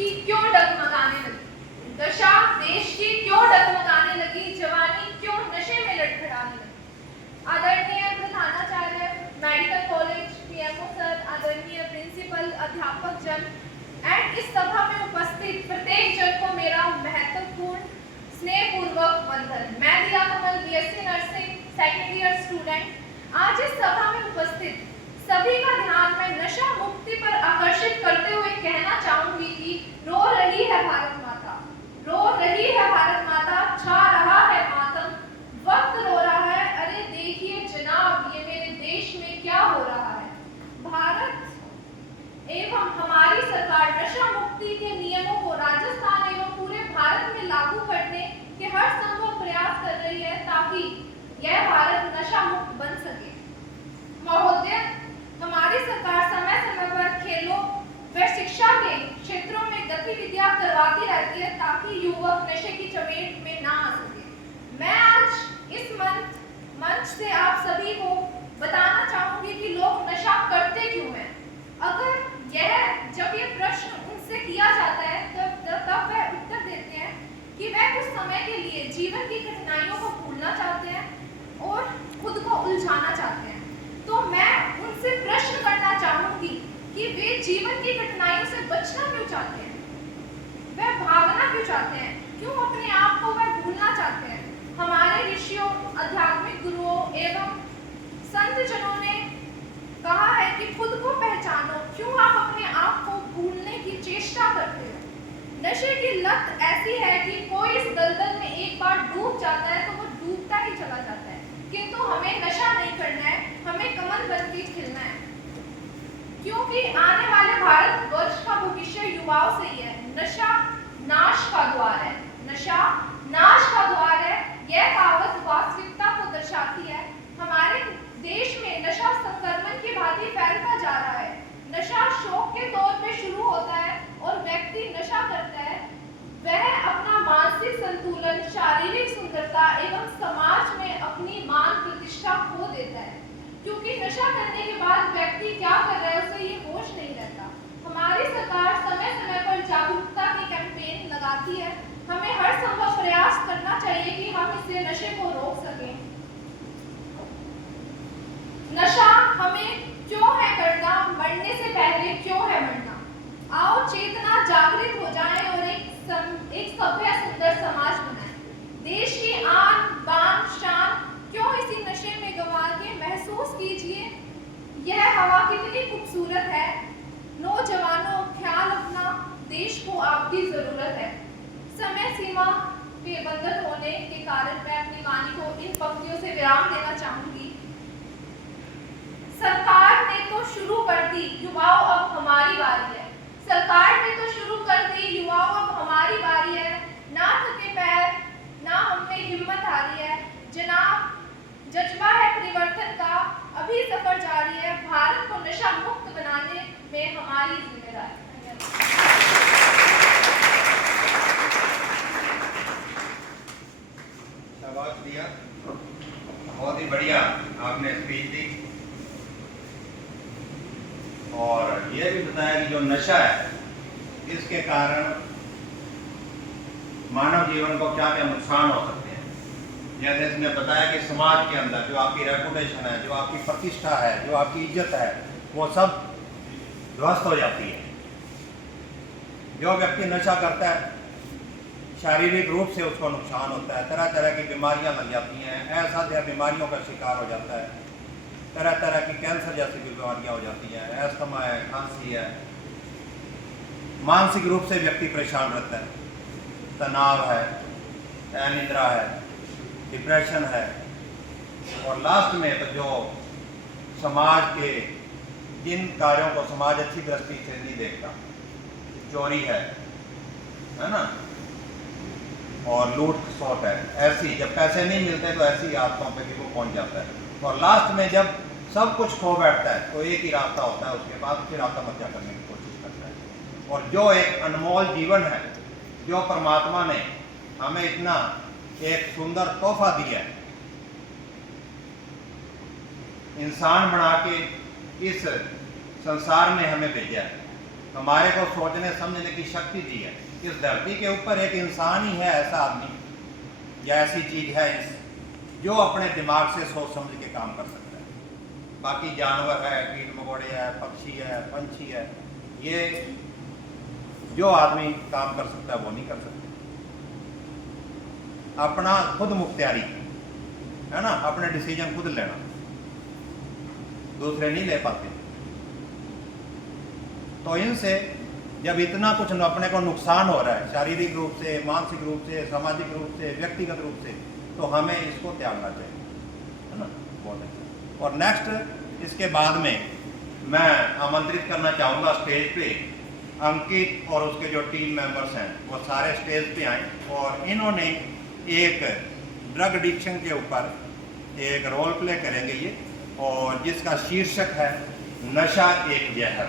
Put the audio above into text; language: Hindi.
की क्यों डगमगाने लगी? दशा देश की क्यों डगमगाने लगी? जवानी क्यों नशे में लड़खड़ाने लगी? आदरणीय प्रधानाचार्य मेडिकल कॉलेज पीएमओ सर, आदरणीय प्रिंसिपल, अध्यापक जन एंड इस सभा में उपस्थित प्रत्येक जन को मेरा महत्वपूर्ण स्नेहपूर्वक वंदन। मैं Diya Kamal, BSc nursing second year student, आज इस सभा में उपस्थित सभी का ध्यान मैं नशा मुक्ति पर आकर्षित करते हुए कहना चाहूंगी कि रो रही है भारत माता, रो रही है भारत माता, छा रहा है मातम, वक्त रो रहा है। अरे देखिए जनाब, ये मेरे देश में क्या हो रहा है। भारत एवं हमारी सरकार नशा मुक्ति के नियमों को राजस्थान एवं पूरे भारत में लागू करने के हर संभव प्रयास कर रही है ताकि यह भारत नशा मुक्त बन सके। महोदय, हमारी सरकार समय समय पर खेलों व शिक्षा के क्षेत्रों में गतिविधियां करवाती रहती है ताकि युवक नशे की चपेट में ना आ सके। मैं आज इस मंच से आप सभी को बताना चाहूंगी कि लोग नशा करते क्यों हैं। अगर जब ये प्रश्न उनसे किया जाता है तब वह उत्तर देते हैं कि वह कुछ समय के लिए जीवन की कठिनाइयों को भूलना चाहते हैं और खुद को उलझाना चाहते हैं। तो मैं उनसे प्रश्न करना चाहूंगी कि वे जीवन की कठिनाइयों से बचना क्यों चाहते हैं, वह भागना क्यों चाहते हैं, क्यों अपने आप को वह भूलना चाहते हैं। हमारे ऋषियों, आध्यात्मिक गुरुओं एवं संत जनों ने कहा है कि खुद को पहचानो, क्यों आप अपने आप को भूलने की चेष्टा करते हो। नशे की लत ऐसी है कि कोई इस दलदल में एक बार डूब जाता है तो वो डूबता ही चला जाता है, किंतु हमें नशा नहीं करना है, हमें कमल बन के खिलना है, क्योंकि आने वाले भारत वर्ष का भविष्य युवाओं से ही है। नशा नाश का द्वार है, नशा नाश का द्वार है, यह कहावत वास्तविकता को दर्शाती है। हमारे देश में नशा संक्रमण की भांति फैलता जा रहा है। नशा शौक के तौर पे शुरू होता है और व्यक्ति नशा करता है, वह अपना मानसिक संतुलन, शारीरिक सुंदरता एवं समाज में अपनी मान प्रतिष्ठा खो देता है, क्योंकि नशा करने के बाद व्यक्ति क्या कर रहा है उसे ये होश नहीं रहता। हमारी सरकार समय समय पर जागरूकता की कैंपेन लगाती है, हमें हर संभव प्रयास करना चाहिए कि हम इसे नशे को रोक सकें। नशा हमें क्यों है करना, मरने से पहले क्यों है मरना। आओ चेतना जागृत हो जाए और एक सभ्य सुंदर समाज बनाएं। देश की आन बान शान क्यों इसी नशे में गंवा के महसूस कीजिए, यह हवा कितनी खूबसूरत है। नौजवानों, ख्याल अपना, देश को आपकी जरूरत है। समय सीमा के बंधन होने के कारण मैं अपनी वाणी को इन पंक्तियों से विराम देना चाहूंगी। सरकार ने तो शुरू कर दी, युवाओं अब हमारी बारी है। सरकार ने तो शुरू कर दी, युवाओं अब हमारी बारी है। ना थके पैर, ना हमने हिम्मत हारी है। जनाब, जज्बा है परिवर्तन का, अभी सफर जारी है। भारत को नशा मुक्त बनाने में हमारी जिम्मेदारी है। शाबाश दिया, बहुत ही बढ़िया आपने स्पीच दी और यह भी बताया कि जो नशा है इसके कारण मानव जीवन को क्या क्या नुकसान हो सकते हैं। जैसे इसने बताया कि समाज के अंदर जो आपकी रेपुटेशन है, जो आपकी प्रतिष्ठा है, जो आपकी इज्जत है, वो सब ध्वस्त हो जाती है। जो व्यक्ति नशा करता है शारीरिक रूप से उसको नुकसान होता है, तरह तरह की बीमारियां लग जाती हैं, असाध्य बीमारियों का शिकार हो जाता है, तरह तरह की कैंसर जैसी बीमारियां हो जाती हैं, अस्थमा है, खांसी है। मानसिक रूप से व्यक्ति परेशान रहता है, तनाव है, अनिद्रा है, डिप्रेशन है और लास्ट में तो जो समाज के जिन कार्यों को समाज अच्छी दृष्टि से नहीं देखता, चोरी है ना, और लूट खसोट है, ऐसी जब पैसे नहीं मिलते तो ऐसी आदतों पे भी वो पहुंच जाता है और लास्ट में जब सब कुछ खो बैठता है तो एक ही रास्ता होता है, उसके बाद फिर आत्महत्या करने की कोशिश करता है। और जो एक अनमोल जीवन है, जो परमात्मा ने हमें इतना एक सुंदर तोहफा दिया है, इंसान बना के इस संसार में हमें भेजा है, हमारे को सोचने समझने की शक्ति दी है। इस धरती के ऊपर एक इंसान ही है ऐसा आदमी या ऐसी चीज है जो अपने दिमाग से सोच समझ के काम कर सकता है। बाकी जानवर है, कीट मकोड़े है, पक्षी है, पंछी है, ये जो आदमी काम कर सकता है वो नहीं कर सकता। अपना खुद मुख्तियारी है ना, अपने डिसीजन खुद लेना, दूसरे नहीं ले पाते। तो इनसे जब इतना कुछ अपने को नुकसान हो रहा है शारीरिक रूप से, मानसिक रूप से, सामाजिक रूप से, व्यक्तिगत रूप से, तो हमें इसको त्यागना चाहिए, है ना। बहुत अच्छा। और नेक्स्ट इसके बाद में मैं आमंत्रित करना चाहूँगा स्टेज पे अंकित और उसके जो टीम मेंबर्स हैं वो सारे स्टेज पे आए और इन्होंने एक ड्रग एडिक्शन के ऊपर एक रोल प्ले करेंगे ये, और जिसका शीर्षक है नशा एक जहर।